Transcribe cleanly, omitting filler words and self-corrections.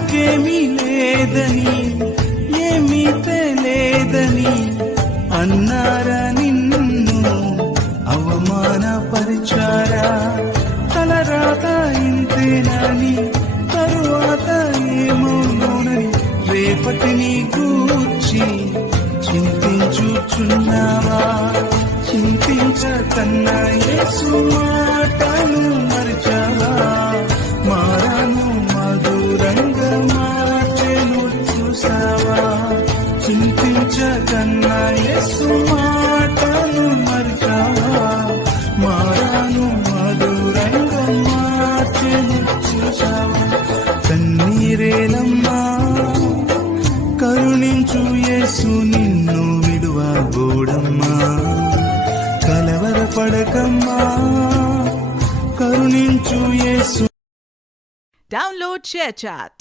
నీకేమీ లేదని ఏమీ తెలియదని అన్నారా నిన్ను అవమానపరిచారా తలరాత ఇంతేనని తరువాత ఏమోనని రేపటిని గూర్చి చింతించుచున్నావా చింతించకన్నా యేసు మాటను మరిచావా మారాను మధురంగా మార్చెను చూసావా చింతించకన్నా యేసు మాటను మరిచావా మారాను మధురంగా మార్చెను చూసావా కన్నీరేలమ్మా కరుణించు యేసు నిన్ను విడువబోడమ్మా కలవరపడకమ్మా కరుణించు యేసు. Download ShareChat.